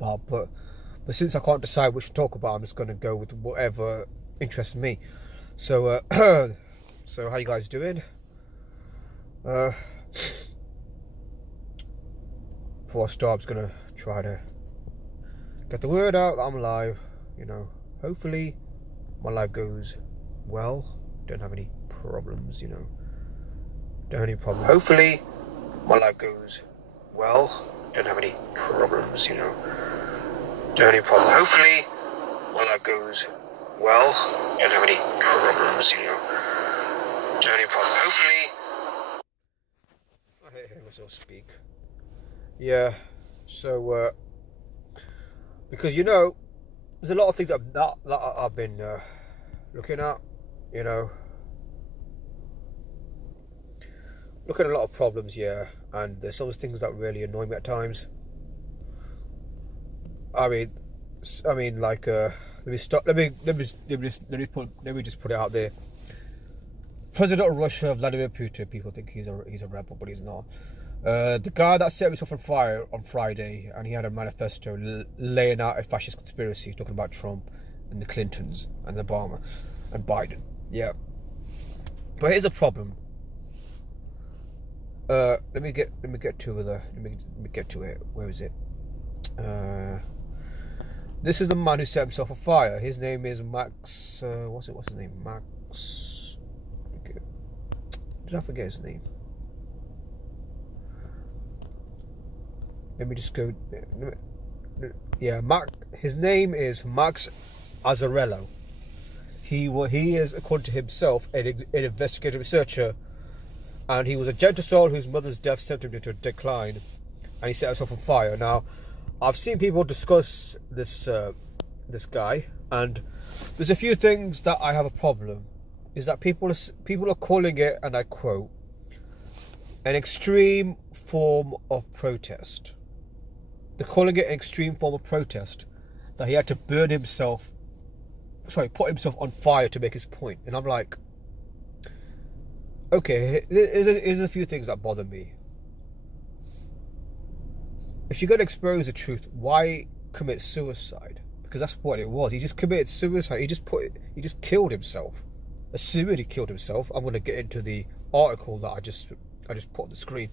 about, but since I can't decide which to talk about, I'm just going to go with whatever interests me. So, so how you guys doing? Before I start, I'm just going to try to get the word out that I'm live. You know, hopefully my live goes well. Don't have any problems, you know. Don't have any problems. Hopefully my live goes well. Don't have any problems, you know. Don't have any problems. Hopefully my live goes well. Don't have any problems, you know. Don't have any problems. Hopefully. I hate hearing myself speak. Yeah. So, because you know, there's a lot of things that I've been looking at, you know. Looking at a lot of problems, yeah, and there's some things that really annoy me at times. I mean, like, let me stop. Let me just put it out there. President of Russia, Vladimir Putin. People think he's a rebel, but he's not. The guy that set himself on fire on Friday, and he had a manifesto laying out a fascist conspiracy, talking about Trump and the Clintons and Obama and Biden. Yeah, but here's a problem. Let me get to it. Where is it? This is the man who set himself on fire. His name is Max. What's his name? Max. Did I forget his name? Let me just go. Yeah, his name is Max Azzarello. He is, according to himself, an investigative researcher. And he was a gentle soul whose mother's death sent him into a decline, and he set himself on fire. Now, I've seen people discuss this guy, and there's a few things that I have a problem. Is that people are calling it, and I quote, an extreme form of protest. They're calling it an extreme form of protest, that he had to put himself on fire to make his point. And I'm like, okay, here's a few things that bother me. If you're going to expose the truth, why commit suicide? Because that's what it was. He just committed suicide. He just killed himself. Assuming he killed himself. I'm going to get into the article that I just put on the screen.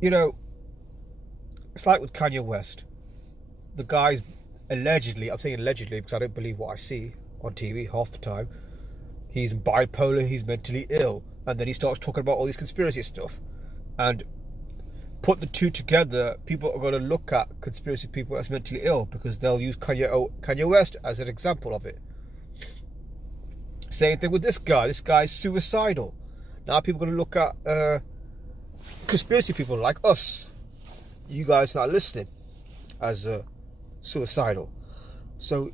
You know, it's like with Kanye West. The guy's allegedly, I'm saying allegedly because I don't believe what I see on TV half the time. He's bipolar, he's mentally ill. And then he starts talking about all these conspiracy stuff. And put the two together, people are going to look at conspiracy people as mentally ill because they'll use Kanye West as an example of it. Same thing with this guy. This guy's suicidal. Now people are going to look at conspiracy people like us. You guys not listening as suicidal. So,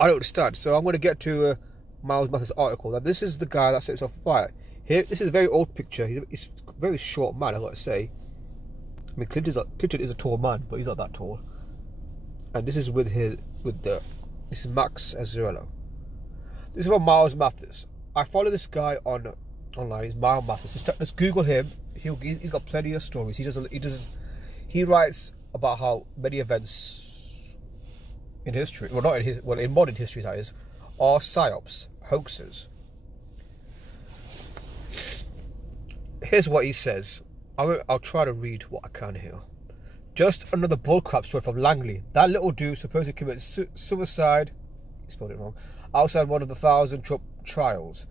I don't understand. So I'm going to get to Miles Mathers' article. Now this is the guy that set himself on fire. Here, this is a very old picture. He's a very short man, I've got to say. I mean, Clinton is a tall man, but he's not that tall. And this is this is Max Azzarello. This is from Miles Mathers. I follow this guy online. He's Miles Mathers. Just Google him. He's got plenty of stories. He writes about how many events in history, in modern history that is, are psyops, hoaxes. Here's what he says. I'll try to read what I can here. Just another bullcrap story from Langley. That little dude supposedly committed suicide, he spelled it wrong, outside one of the 1,000 Trump trials.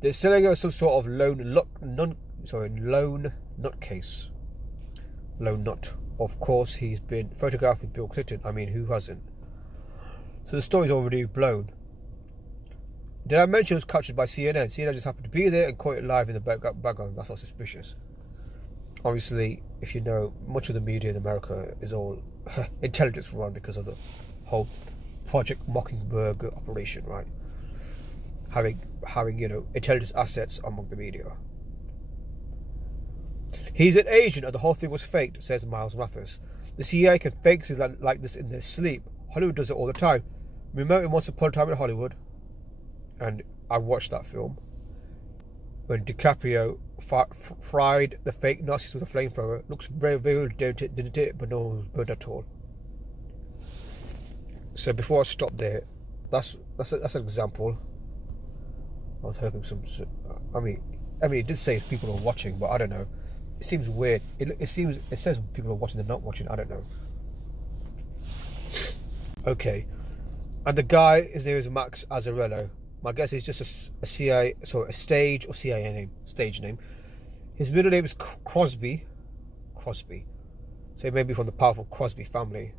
They're selling him some sort of lone nutcase. Lone nut. Of course, he's been photographed with Bill Clinton. I mean, who hasn't? So the story's already blown. Did I mention it was captured by CNN? CNN just happened to be there and caught it live in the background. That's not suspicious. Obviously, if you know, much of the media in America is all intelligence run because of the whole Project Mockingbird operation, right? Having intelligence assets among the media. He's an agent and the whole thing was faked, says Miles Mathers. The CIA can fake things like this in their sleep. Hollywood does it all the time. Remember Once Upon a Time in Hollywood? And I watched that film when DiCaprio fried the fake Nazis with a flamethrower. Looks very, very dirty, didn't it? But no one was burned at all. So before I stop there, that's an example. I was hoping I mean, it did say people are watching, but I don't know. It seems weird. It says people are watching, they're not watching. I don't know. Okay, and the guy, his name is Max Azzarello. My guess is just a stage or CIA name, stage name. His middle name is Crosby. So he may be from the powerful Crosby family.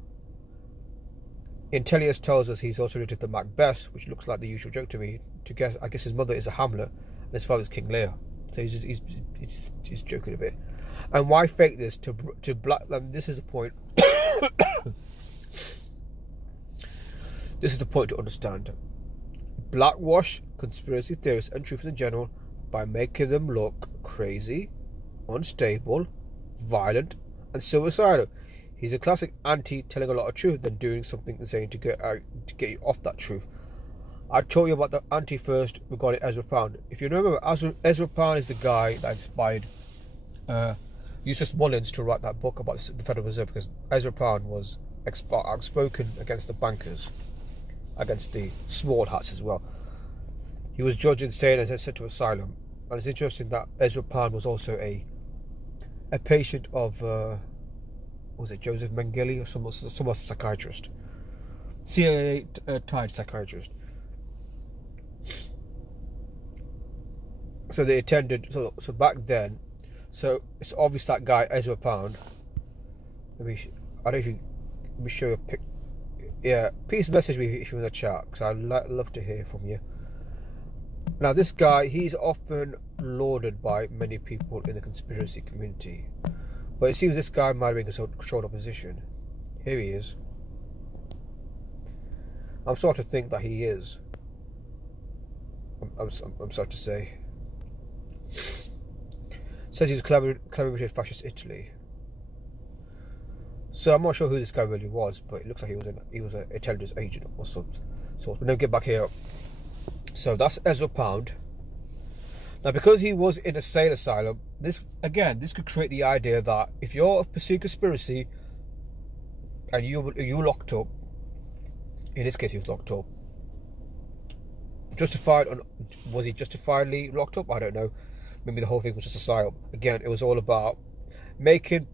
Intellius tells us he's also related to Macbeth, which looks like the usual joke to me. I guess his mother is a Hamlet and his father is King Lear. So he's joking a bit. And why fake this to black? This is the point. This is the point to understand. Blackwash conspiracy theorists and truthers in general by making them look crazy, unstable, violent, and suicidal. He's a classic anti telling a lot of truth than doing something insane to get you off that truth. I told you about the anti first regarding Ezra Pound. If you remember, Ezra Pound is the guy that inspired Eustace Mullins to write that book about the Federal Reserve, because Ezra Pound was outspoken against the bankers, against the small hats as well. He was judged insane and sent to asylum. And it's interesting that Ezra Pound was also a patient of was it Joseph Mengele or some psychiatrist, CIA tied psychiatrist. So they attended. So back then, so it's obvious that guy Ezra Pound. Let me show you a pic. Yeah, please message me if you're in the chat, because I'd love to hear from you. Now, this guy, he's often lauded by many people in the conspiracy community, but it seems this guy might be in controlled opposition. Here he is. I'm starting to think that he is. I'm sorry to say. Says he was collaborating with fascist Italy. So I'm not sure who this guy really was, but it looks like he was an intelligence agent or some sort. But then get back here. So that's Ezra Pound. Now, because he was in a sane asylum, this could create the idea that if you're pursuing conspiracy and you're locked up, in this case he was locked up. Was he justifiably locked up? I don't know. Maybe the whole thing was just a psyop. Again, it was all about making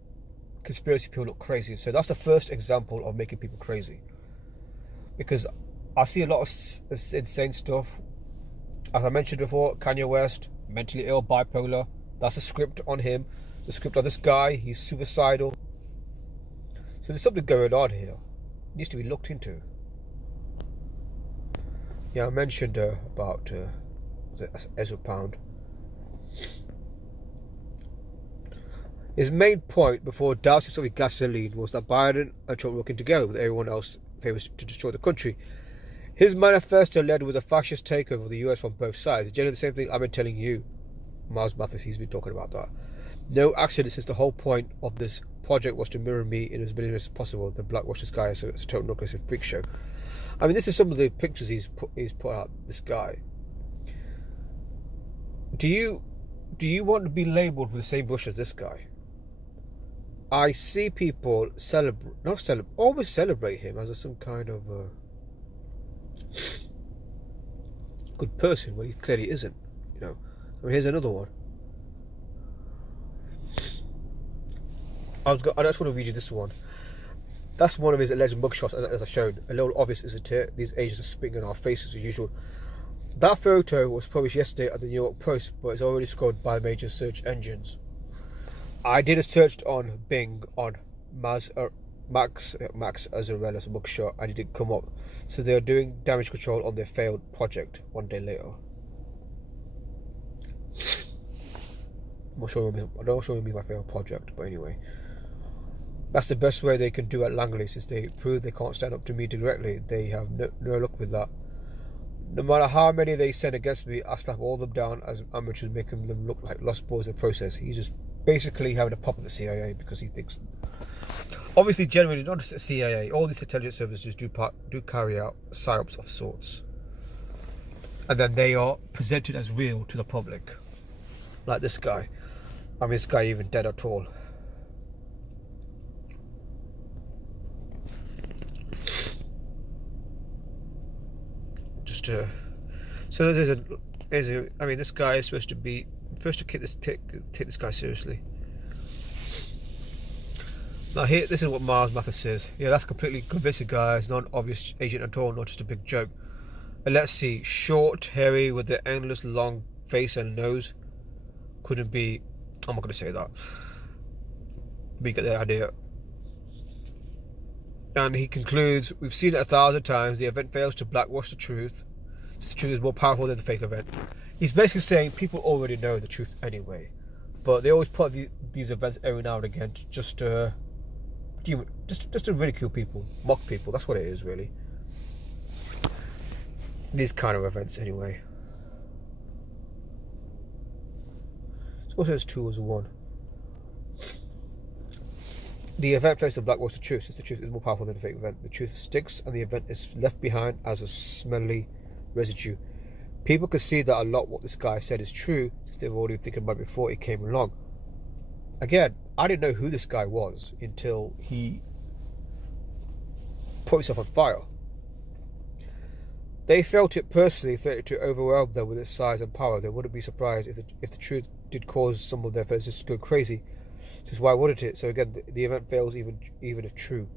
conspiracy people look crazy. So that's the first example of making people crazy. Because I see a lot of insane stuff. As I mentioned before, Kanye West, mentally ill, bipolar. That's a script on him. The script on this guy, he's suicidal. So there's something going on here. It needs to be looked into. Yeah, I mentioned about Ezra Pound. His main point before dousing himself with gasoline was that Biden and Trump were working together with everyone else famous to destroy the country. His manifesto led with a fascist takeover of the US from both sides. It's generally the same thing I've been telling you. Miles Mathis, he's been talking about that. No accident, since the whole point of this project was to mirror me in as many ways as possible. The Blackwash this guy, so it's a total nucleus and freak show. I mean, this is some of the pictures he's put out. This guy. Do you want to be labelled with the same brush as this guy? I see people always celebrate him as some kind of good person, when he clearly isn't. You know. I mean, here's another one. I just want to read you this one. That's one of his alleged mugshots, as I showed. A little obvious, isn't it? These agents are spitting in our faces as usual. That photo was published yesterday at the New York Post, but it's already scored by major search engines. I did a search on Bing on Max Azzarella's mugshot, and it didn't come up. So they are doing damage control on their failed project 1 day later. I'm not sure what I mean by failed project, but anyway. That's the best way they can do at Langley, since they prove they can't stand up to me directly. They have no luck with that. No matter how many they send against me, I slap all of them down as amateurs, making them look like lost boys in the process. He's just basically having a pop at the CIA because he thinks. Obviously, generally, not just the CIA, all these intelligence services do carry out psyops of sorts. And then they are presented as real to the public. Like this guy. I mean, this guy even dead at all? Just so there's a. I mean, this guy is supposed to take this guy seriously. Now here, this is what Miles Mathers says. Yeah, that's completely convincing, guys. Not an obvious agent at all, not just a big joke. And let's see, short, hairy, with the endless long face and nose. Couldn't be. I'm not going to say that. But you get the idea. And he concludes, we've seen it 1,000 times. The event fails to blackwash the truth. The truth is more powerful than the fake event. He's basically saying people already know the truth anyway, but they always put these events every now and again to just to ridicule people, mock people. That's what it is, really. These kind of events, anyway. So also there's 2 as 1. The event fails to blackwash the truth, since the truth is more powerful than the fake event. The truth sticks, and the event is left behind as a smelly residue. People can see that a lot what this guy said is true, since they've already been thinking about it before it came along. Again, I didn't know who this guy was until he put himself on fire. They felt it personally, threatened to overwhelm them with its size and power. They wouldn't be surprised if the truth did cause some of their friends to go crazy. Since why wouldn't it? So again, the event fails even if true.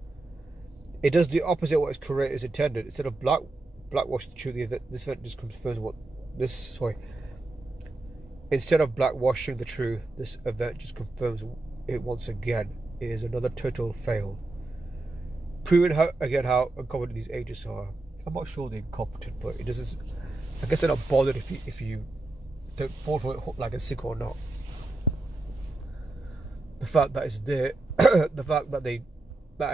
It does the opposite of what its creators intended. Instead of blackwash the truth, this event just confirms what this. Instead of blackwashing the truth, this event just confirms it once again. It is another total fail, proving how incompetent these agents are. I'm not sure they're incompetent, but it doesn't. I guess they're not bothered if you don't fall for it like a sinker or not. The fact that it's there, the fact that it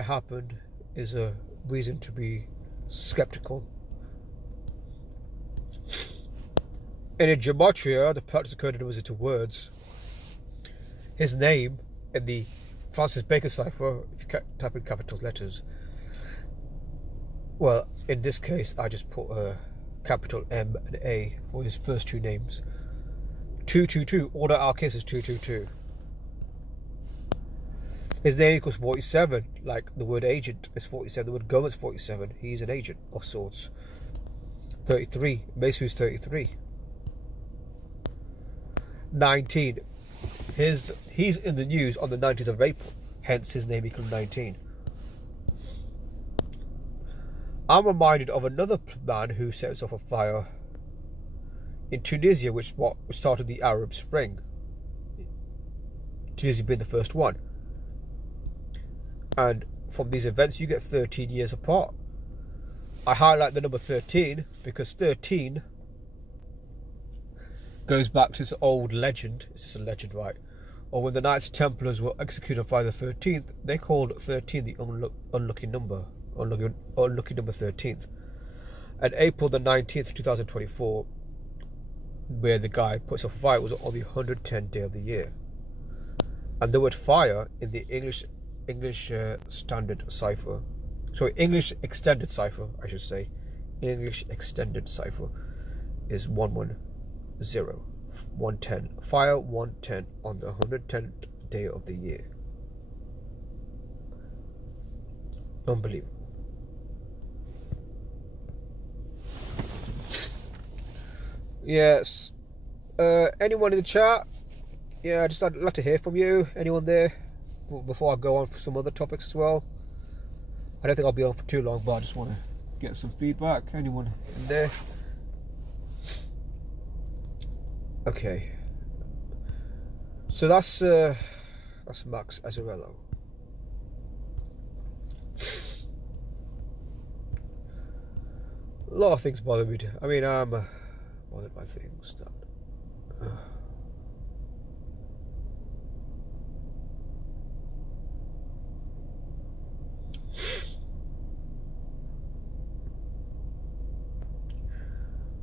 happened, is a reason to be skeptical. In gematria, the practice of coding numbers into words. His name in the Francis Bacon cipher, if you type in capital letters. Well, in this case, I just put a capital M and A for his first 2 names. 222. Order our case is 222. His name equals 47, like the word agent is 47, the word go is 47. He's an agent of sorts. 33, Mesu's 33. 19, he's in the news on the 19th of April, hence his name equals 19. I'm reminded of another man who set himself on fire in Tunisia, which started the Arab Spring. Tunisia being the first one. And from these events you get 13 years apart. I highlight the number 13 because 13 goes back to this old legend. It's just a legend, right? Or when the Knights Templars were executed on Friday the 13th, they called 13 the unlucky number 13th. And April the 19th, 2024, where the guy put himself on fire, was on the 110th day of the year. And the word fire in the English standard cipher, sorry, English extended cipher, I should say, English extended cipher is 110, 110, fire 110 on the 110th day of the year. Unbelievable. Yes. Anyone in the chat? Yeah, I'd like to hear from you. Anyone there? Before I go on for some other topics as well. I don't think I'll be on for too long, but I just want to get some feedback. Anyone in there? Okay. So that's Max Azzarello. A lot of things bother me. I mean, I'm bothered by things that.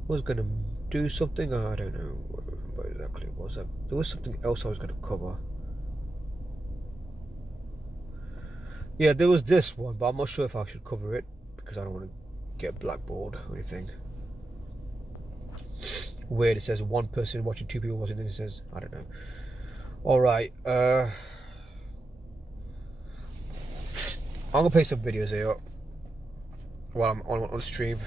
Was going to do something, I don't know what exactly it was. There was something else I was going to cover. Yeah, there was this one, but I'm not sure if I should cover it because I don't want to get blackballed or anything. Weird, it says one person watching, 2 people watching, then it says, I don't know. All right. I'm gonna play some videos here while I'm on stream.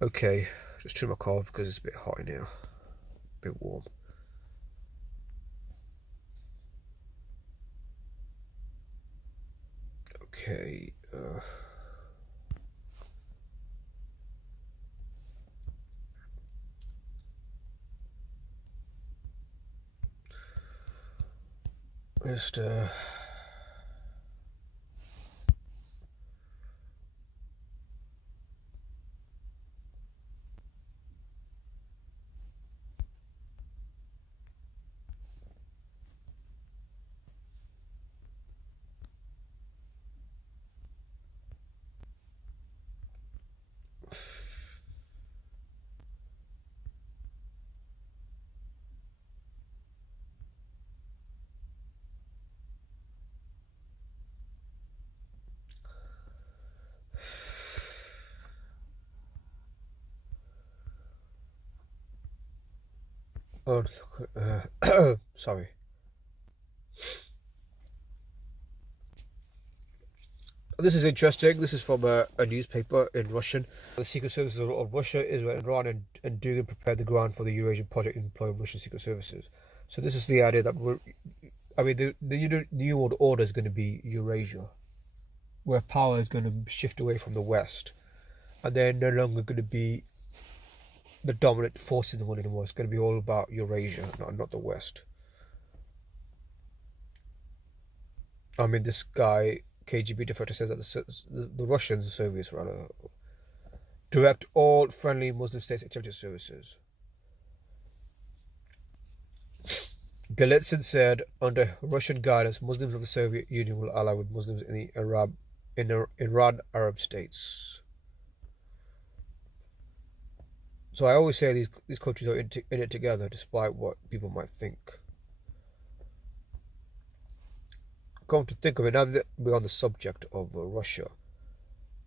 Okay, just trim my car because it's a bit hot in here, a bit warm. Okay. Just oh, look, sorry. This is interesting. This is from a newspaper in Russian. The secret services of Russia, Israel, and Iran and doing and prepare the ground for the Eurasian project employing Russian secret services. So this is the idea that the new world order is going to be Eurasia, where power is going to shift away from the West, and they're no longer going to be the dominant force in the world anymore. It's going to be all about Eurasia, not the West. I mean, this guy, KGB defector, says that the Russians, the Soviets rather, direct all friendly Muslim states' intelligence services. Golitsyn said, under Russian guidance, Muslims of the Soviet Union will ally with Muslims in the Iran Arab states. So I always say these countries are in it together, despite what people might think. Come to think of it, now that we're on the subject of Russia,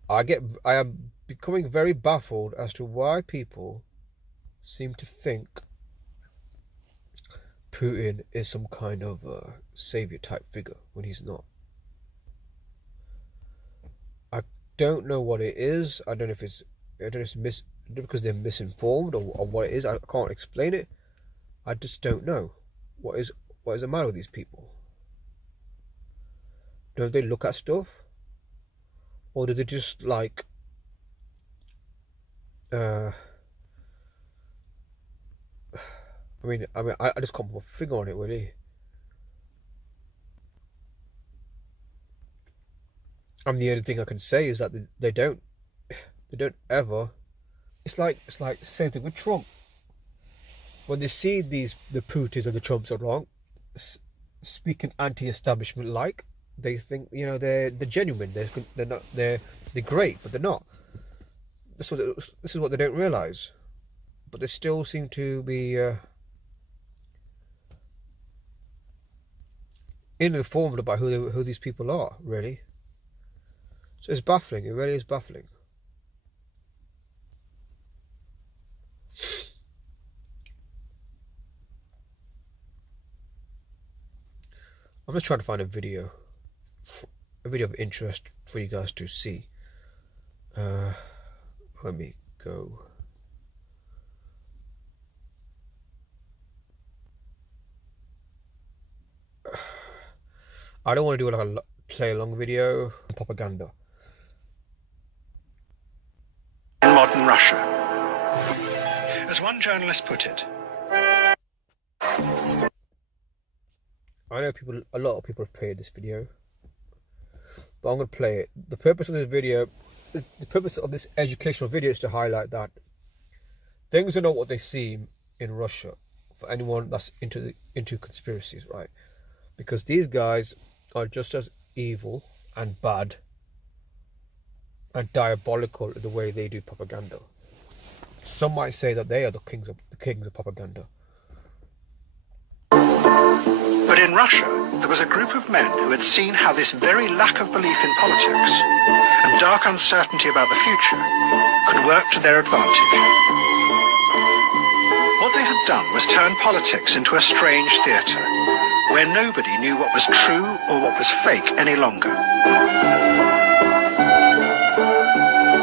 I am becoming very baffled as to why people seem to think Putin is some kind of savior type figure when he's not. I don't know what it is. I don't know if it's because they're misinformed or what it is. I can't explain it. I just don't know what is the matter with these people. Don't they look at stuff, or do they just like I just can't put a finger on it, really. The only thing I can say is that they don't ever. It's like the same thing with Trump. When they see the Putins and the Trumps are wrong, speaking anti-establishment like, they think they're genuine. They're not. They're great, but they're not. This is what they don't realize. But they still seem to be uninformed about who these people are, really. So it's baffling. It really is baffling. I'm just trying to find a video of interest for you guys to see. Let me go. I don't want to do like a play-along video. Propaganda. In modern Russia. As one journalist put it. I know a lot of people have played this video, but I'm going to play it. The purpose of this video, the purpose of this educational video is to highlight that things are not what they seem in Russia for anyone that's into conspiracies, right? Because these guys are just as evil and bad and diabolical in the way they do propaganda. Some might say that they are the kings of propaganda. But in Russia, there was a group of men who had seen how this very lack of belief in politics and dark uncertainty about the future could work to their advantage. What had done was turn politics into a strange theatre, where nobody knew what was true or what was fake any longer.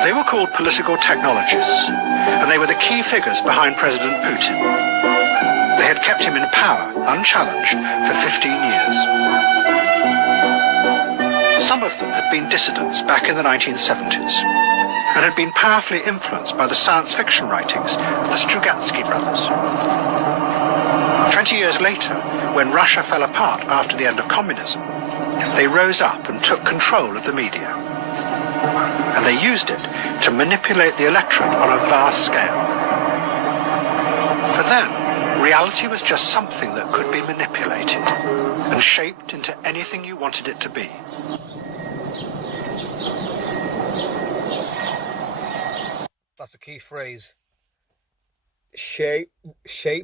They were called political technologists, and they were the key figures behind President Putin. They had kept him in power, unchallenged, for 15 years. Some of them had been dissidents back in the 1970s, and had been powerfully influenced by the science fiction writings of the Strugatsky brothers. 20 years later, when Russia fell apart after the end of communism, they rose up and took control of the media. And they used it to manipulate the electorate on a vast scale. For them, reality was just something that could be manipulated and shaped into anything you wanted it to be. That's the key phrase. Shape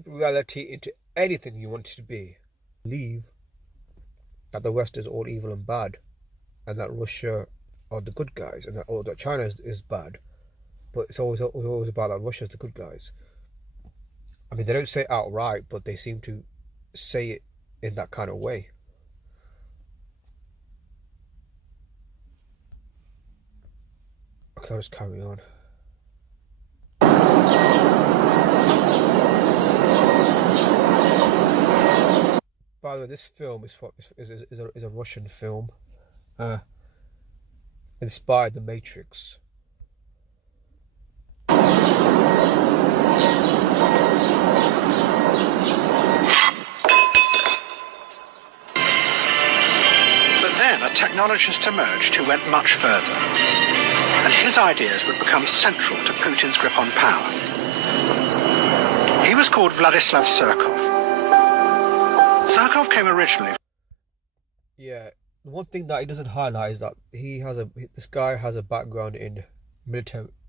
reality into anything you want it to be. Believe that the West is all evil and bad, and that Russia are the good guys, and that China is bad. But it's always about that Russia's the good guys. I mean, they don't say it outright, but they seem to say it in that kind of way. Okay, I'll just carry on. By the way, this film is a Russian film, inspired The Matrix. But then a technologist emerged who went much further, and his ideas would become central to Putin's grip on power. He was called Vladislav Surkov. Surkov came originally. Yeah, the one thing that he doesn't highlight is that this guy has a background in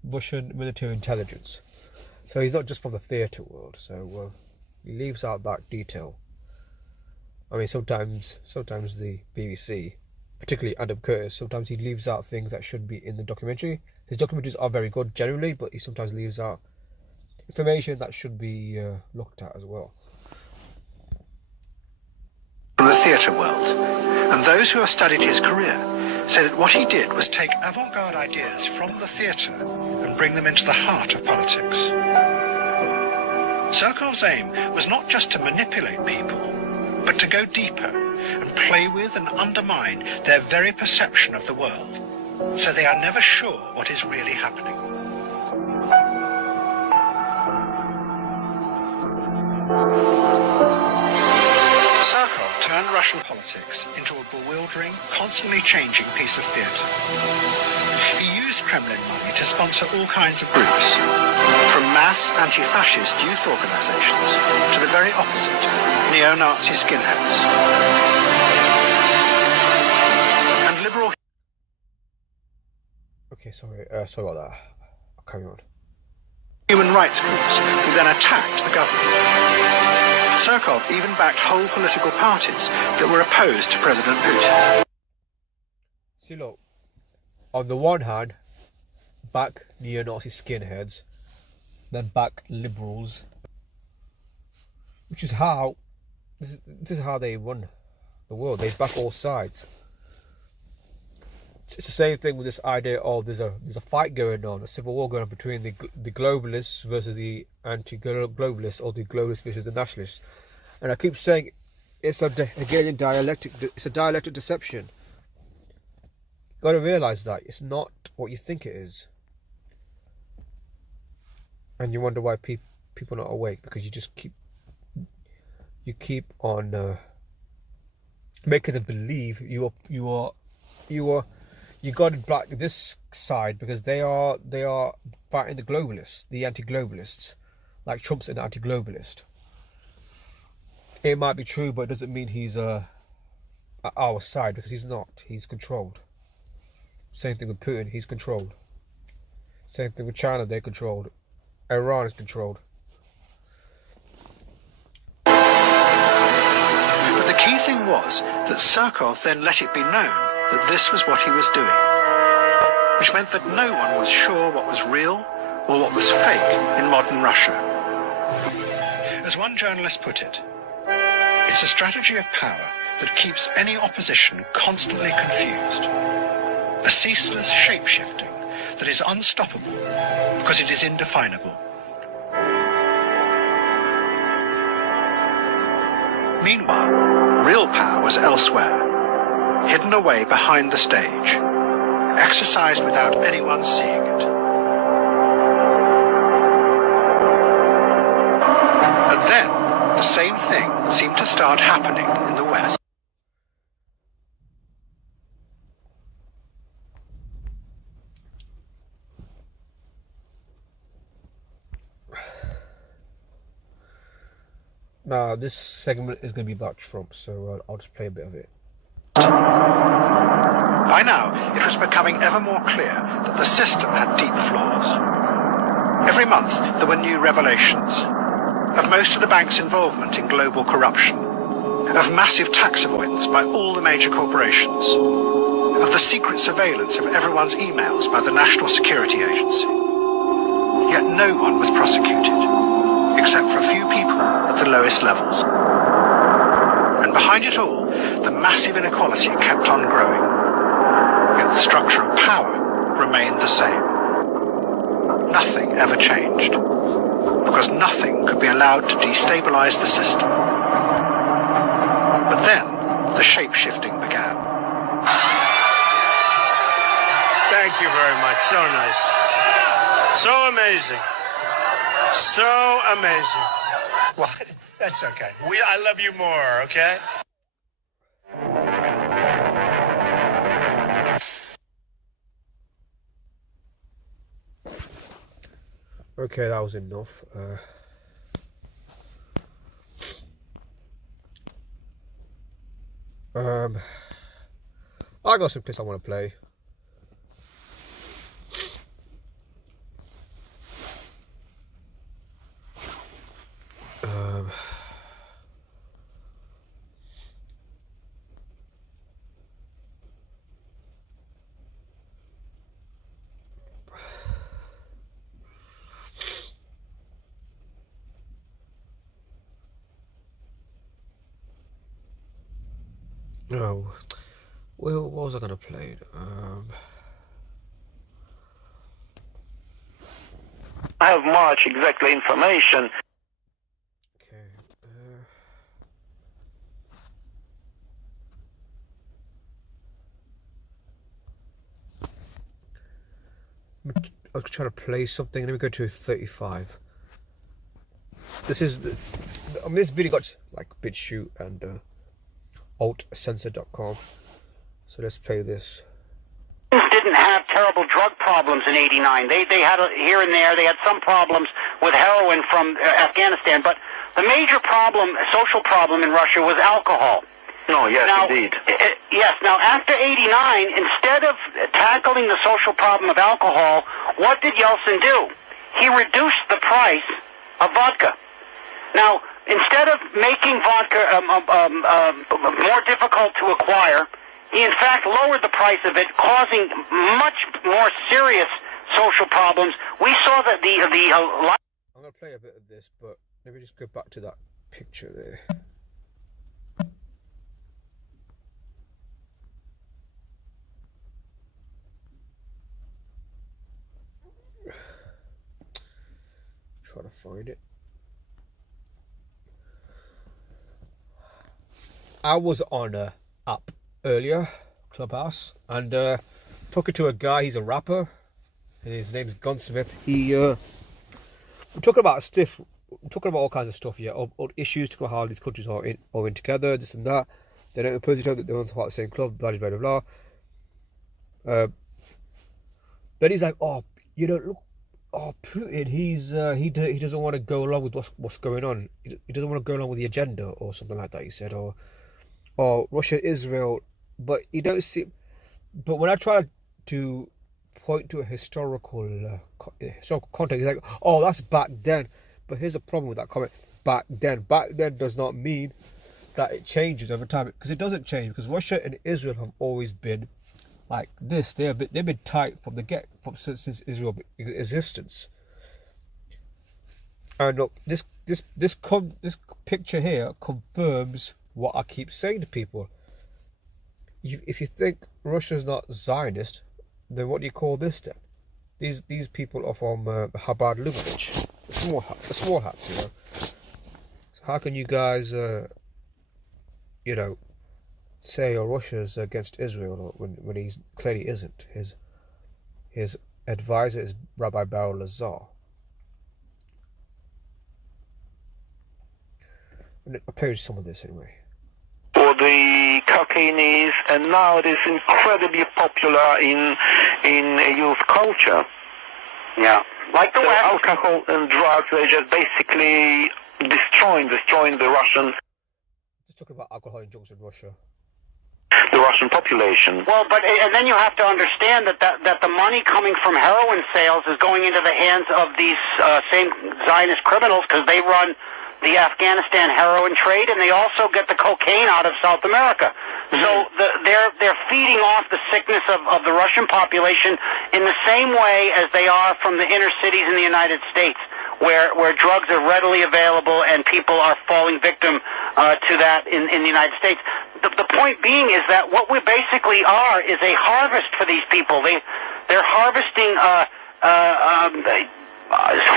Russian military intelligence. So he's not just from the theatre world. So he leaves out that detail. I mean, sometimes the BBC, particularly Adam Curtis, sometimes he leaves out things that should be in the documentary. His documentaries are very good generally, but he sometimes leaves out information that should be looked at as well. From the theatre world, and those who have studied his career say that what he did was take avant-garde ideas from the theatre and bring them into the heart of politics. Surkov's aim was not just to manipulate people, but to go deeper and play with and undermine their very perception of the world, so they are never sure what is really happening. Surkov turned Russian politics into a bewildering, constantly changing piece of theatre. He used Kremlin money to sponsor all kinds of groups, from mass anti-fascist youth organisations to the very opposite, neo-Nazi skinheads. And liberal... Okay, sorry about that. I'll carry on. Human rights groups who then attacked the government. Surkov even backed whole political parties that were opposed to President Putin. See, look, on the one hand, back neo-Nazi skinheads, then back liberals, which is how this is how they run the world. They back all sides. It's the same thing with this idea of there's a fight going on, a civil war going on between the globalists versus the anti-globalists, or the globalists versus the nationalists. And I keep saying it's a Hegelian dialectic. It's a dialectic deception. You've got to realise that it's not what you think it is, and you wonder why people are not awake, because you keep on making them believe you got to back this side because they are fighting the globalists, the anti-globalists, like Trump's an anti-globalist. It might be true, but it doesn't mean he's at our side, because he's not. He's controlled. Same thing with Putin, he's controlled. Same thing with China, they're controlled. Iran is controlled. But the key thing was that Surkov then let it be known that this was what he was doing, which meant that no one was sure what was real or what was fake in modern Russia. As one journalist put it, it's a strategy of power that keeps any opposition constantly confused. A ceaseless shape-shifting that is unstoppable because it is indefinable. Meanwhile, real power was elsewhere, hidden away behind the stage, exercised without anyone seeing it. And then, the same thing seemed to start happening in the West. Now, this segment is going to be about Trump, so I'll just play a bit of it. By now, it was becoming ever more clear that the system had deep flaws. Every month, there were new revelations of most of the bank's involvement in global corruption, of massive tax avoidance by all the major corporations, of the secret surveillance of everyone's emails by the National Security Agency. Yet no one was prosecuted, except for a few people at the lowest levels. And behind it all, the massive inequality kept on growing. Yet the structure of power remained the same. Nothing ever changed, because nothing could be allowed to destabilize the system. But then, the shape-shifting began. Thank you very much. So nice. So amazing. So amazing. What? That's okay. I love you more, okay? Okay, that was enough. I got some clips I want to play. No, well, what was I gonna play? I have much exactly information. Okay. I was trying to play something. Let me go to 35. This is this video got like BitChute and altcensor.com. So let's play this. Didn't have terrible drug problems in '89. They had here and there. They had some problems with heroin from Afghanistan, but the major problem, social problem in Russia, was alcohol. Oh, yes, Now, indeed. yes. Now, after '89, instead of tackling the social problem of alcohol, what did Yeltsin do? He reduced the price of vodka. Now, instead of making vodka more difficult to acquire, he in fact lowered the price of it, causing much more serious social problems. We saw that I'm gonna play a bit of this, but let me just go back to that picture there. Try to find it. I was on a app earlier, Clubhouse, and talking to a guy. He's a rapper. His name's Gunsmith. We're talking about stuff. We're talking about all kinds of stuff. Yeah, all issues. Talking about how these countries are in together, this and that. They don't oppose each other. They're on part of the same club. Blah blah blah blah. But he's like, oh, you know, look, oh, Putin. He doesn't want to go along with what's going on. He doesn't want to go along with the agenda or something like that. He said, or Russia, Israel, but you don't see. But when I try to point to a historical context, he's like, "Oh, that's back then." But here's a problem with that comment: back then. Back then does not mean that it changes over time, because it doesn't change. Because Russia and Israel have always been like this. They've been tight from the since Israel's existence. And look, this picture here confirms what I keep saying to people. If you think Russia's not Zionist, then what do you call this then? These people are from Chabad Lubavitch, the small hats, you know. So how can you guys, you know, say Russia's against Israel when he clearly isn't? His advisor is Rabbi Bar Lazar. I'll pay you some of this anyway. Or the cocaine is, and now it is incredibly popular in youth culture. Yeah, like the So West. alcohol and drugs, they're just basically destroying the Russian Just talking about alcohol and drugs in Russia. population. Well, and then you have to understand that the money coming from heroin sales is going into the hands of these same Zionist criminals, because they run the Afghanistan heroin trade, and they also get the cocaine out of South America. So they're feeding off the sickness of the Russian population in the same way as they are from the inner cities in the United States, where drugs are readily available and people are falling victim to that in the United States. The point being is that what we basically are is a harvest for these people. They're harvesting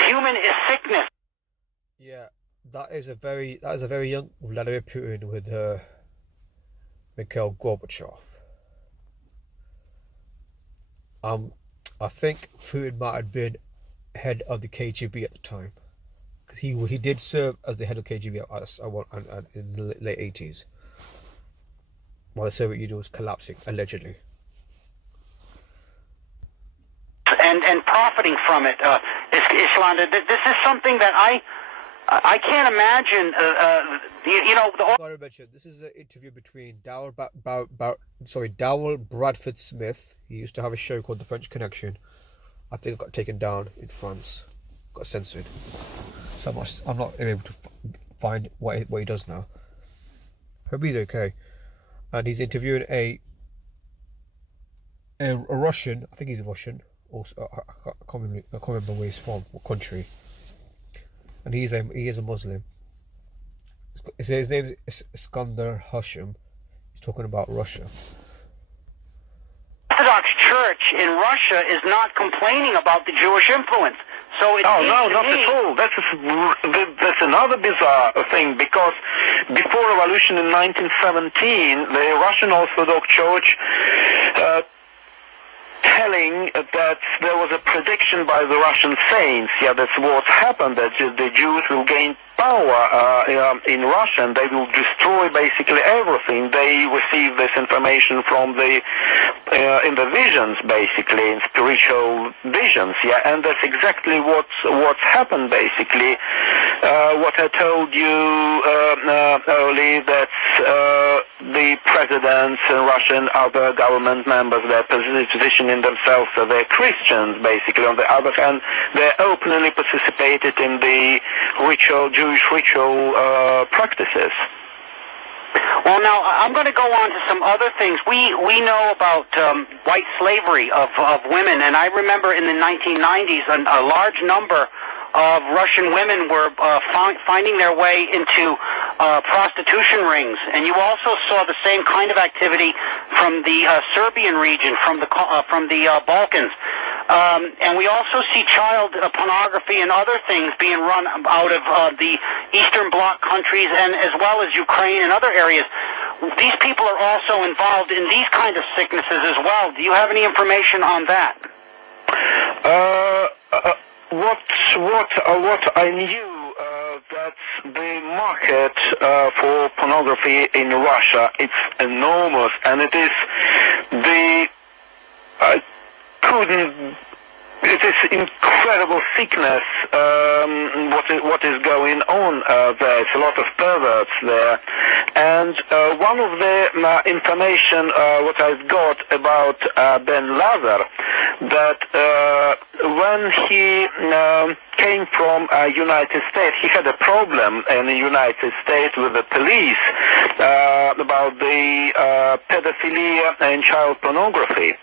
human sickness. Yeah, that is a very young Vladimir Putin with Mikhail Gorbachev. I think Putin might have been head of the KGB at the time, because he did serve as the head of KGB in the late 80s, while the Soviet Union was collapsing, allegedly. And profiting from it, Islanda. This is something that I can't imagine. You know, Gotta mention, this is an interview between Dowell Bradford Smith. He used to have a show called The French Connection. I think it got taken down in France, got censored. So I'm not able to find what he does now. Hope he's okay. And he's interviewing a Russian. I think he's a Russian. Also, I can't remember where he's from, what country. And he is a Muslim. His name is Iskander Hashim. He's talking about Russia. Orthodox Church in Russia is not complaining about the Jewish influence. So it Oh, seems no, to not me, at all. That's another bizarre thing, because before revolution in 1917, the Russian Orthodox Church telling that there was a prediction by the Russian saints, that's what's happened, that the Jews will gain power in Russia, and they will destroy basically everything. They receive this information from in the visions, basically, in spiritual visions, and that's exactly what's happened, basically. What I told you earlier, that the presidents and Russian other government members, they're positioning themselves as they're Christians, basically. On the other hand, they openly participated in the Jewish ritual practices. Well, now I'm going to go on to some other things. We know about white slavery of women, and I remember in the 1990s a large number of Russian women were finding their way into prostitution rings, and you also saw the same kind of activity from the Serbian region, from the Balkans. And we also see child pornography and other things being run out of the Eastern Bloc countries, and as well as Ukraine and other areas. These people are also involved in these kind of sicknesses as well. Do you have any information on that? What I knew, that the market for pornography in Russia, it's enormous, and it is it is incredible sickness, what is going on there. It's a lot of perverts there. And one of the information what I've got about Ben Lazar, that when he came from United States, he had a problem in the United States with the police about the pedophilia and child pornography.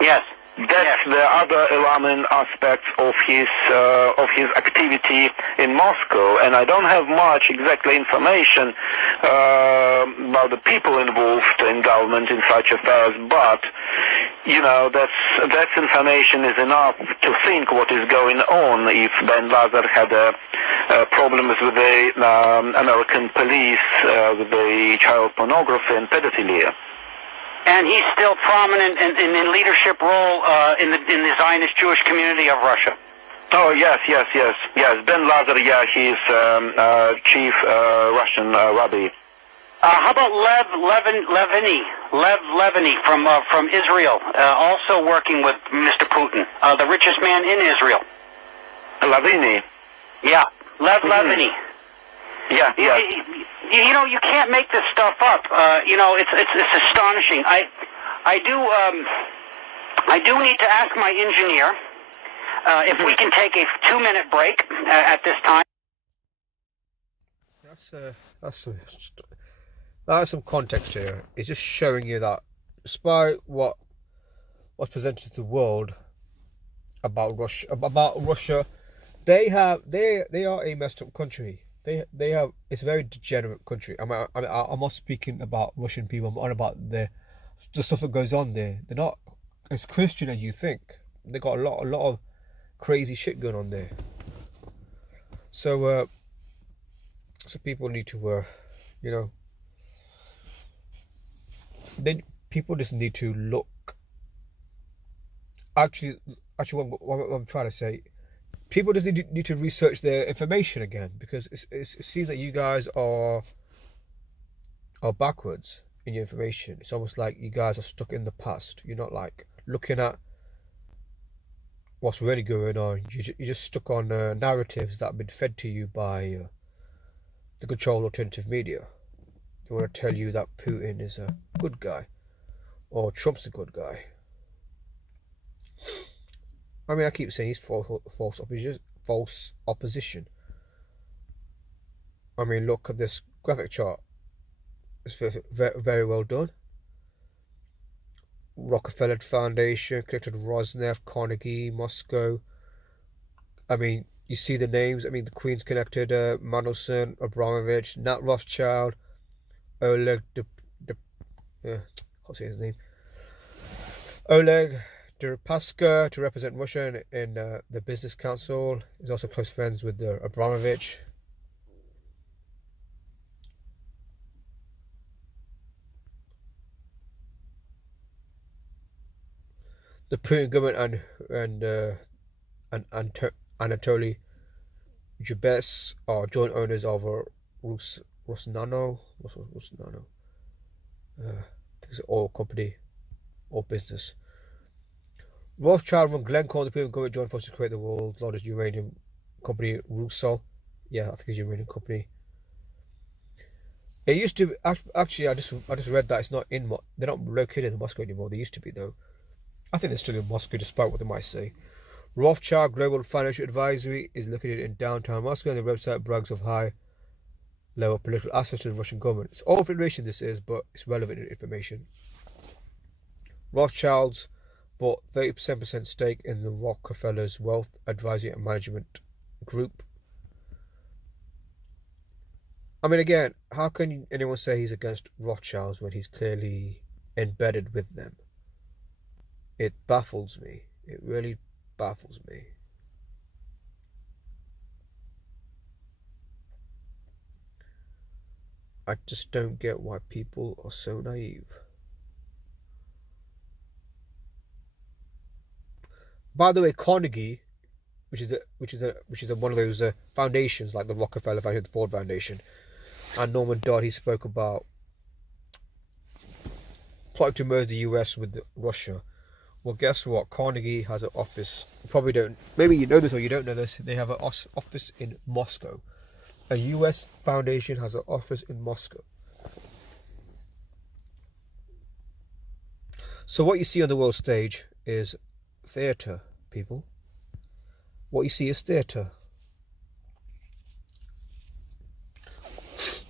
Yes. That's the other alarming aspect of his activity in Moscow, and I don't have much exactly information about the people involved in government in such affairs. But that information is enough to think what is going on. If Ben Lazar had problems with the American police, with the child pornography and pedophilia. And he's still prominent in leadership role in the Zionist Jewish community of Russia. Oh, yes. Ben Lazar, he's chief Russian rabbi. How about Lev Levini from Israel, also working with Mr. Putin, the richest man in Israel? Lavini. Yeah, Lev Levini. Yeah. You can't make this stuff up. It's astonishing. I do need to ask my engineer if we can take a 2-minute break at this time. That's some context here. It's just showing you that despite what's presented to the world about Russia, they are a messed up country. It's a very degenerate country. I'm not speaking about Russian people. I'm on about the stuff that goes on there. They're not as Christian as you think. They got a lot of crazy shit going on there. So people need to, people just need to look. Actually, what I'm trying to say. People just need to research their information again, because it seems that you guys are backwards in your information. It's almost like you guys are stuck in the past. You're not like looking at what's really going on. You're just stuck on narratives that have been fed to you by the controlled alternative media. They want to tell you that Putin is a good guy or Trump's a good guy. I mean, I keep saying he's false opposition. I mean, look at this graphic chart. It's very, very well done. Rockefeller Foundation, connected Rosneft, Carnegie, Moscow. I mean, you see the names. I mean, the Queen's connected, Mandelson, Abramovich, Nat Rothschild, Oleg what's his name? Oleg Deripaska to represent Russia in the Business Council. He's also close friends with Abramovich. The Putin government and Anatoly Jabes are joint owners of Rosnano. What's Rosnano? I think it's an oil company or business. Rothschild from Glencore, the Putin government joined forces to create the world's largest uranium company, Rusal. Yeah, I think it's a uranium company. It used to be, actually, I just read that it's not they're not located in Moscow anymore. They used to be though. I think they're still in Moscow, despite what they might say. Rothschild Global Financial Advisory is located in downtown Moscow, and the website brags of high-level political access to the Russian government. It's all information this is, but it's relevant information. Rothschilds bought 37% stake in the Rockefeller's Wealth Advisory and Management Group. I mean, again, how can anyone say he's against Rothschilds when he's clearly embedded with them? It baffles me. It really baffles me. I just don't get why people are so naive. By the way, Carnegie, which is one of those foundations like the Rockefeller Foundation, the Ford Foundation, and Norman Dodd, he spoke about plotting to merge the US with Russia. Well, guess what? Carnegie has an office. You probably don't. Maybe you know this or you don't know this. They have an office in Moscow. A US foundation has an office in Moscow. So what you see on the world stage is theatre, people. What you see is theatre.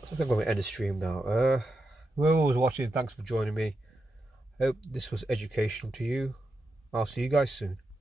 I think I'm going to end the stream now. Whoever was watching, thanks for joining me. Hope this was educational to you. I'll see you guys soon.